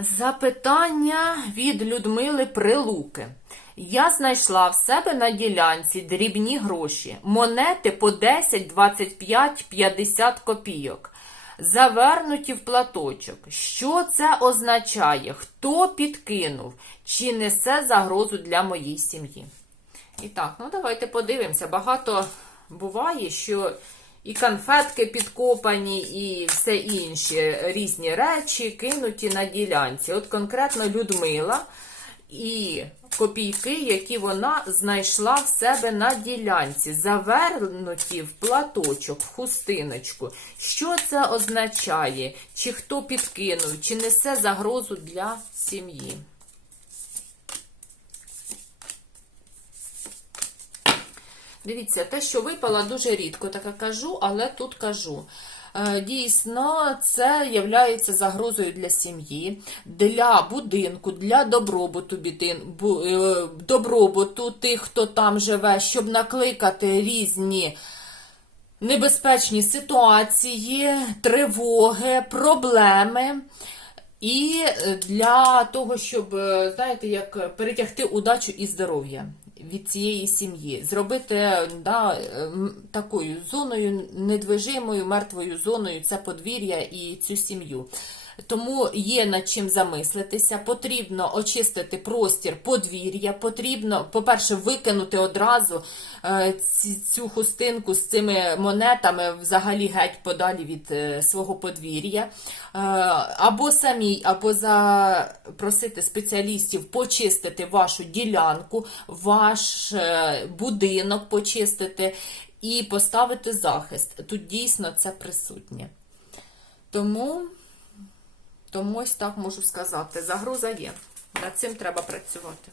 Запитання від Людмили Прилуки. Я знайшла в себе на ділянці дрібні гроші, монети по 10, 25, 50 копійок, завернуті в платочок. Що це означає? Хто підкинув? Чи несе загрозу для моєї сім'ї? І так, ну давайте подивимося. Багато буває, що і конфетки підкопані, і все інші різні речі кинуті на ділянці. От конкретно Людмила і копійки, які вона знайшла в себе на ділянці, завернуті в платочок, в хустиночку. Що це означає? Чи хто підкинув, чи несе загрозу для сім'ї? Дивіться, те, що випало, дуже рідко таке кажу, але тут кажу. Е, Дійсно, це є загрозою для сім'ї, для будинку, для добробуту е, добробуту тих, хто там живе, щоб накликати різні небезпечні ситуації, тривоги, проблеми. І для того, щоб, е, знаєте, як перетягти удачу і здоров'я від цієї сім'ї, зробити да, такою зоною недвижимою, мертвою зоною це подвір'я і цю сім'ю. Тому є над чим замислитися. Потрібно очистити простір подвір'я. Потрібно, по-перше, викинути одразу е, цю хустинку з цими монетами взагалі геть подалі від е, свого подвір'я. Е, або самій, або запросити спеціалістів почистити вашу ділянку, ваш будинок почистити і поставити захист. Тут дійсно це присутнє. Тому. Тому ось так можу сказати. Загроза є. Над цим треба працювати.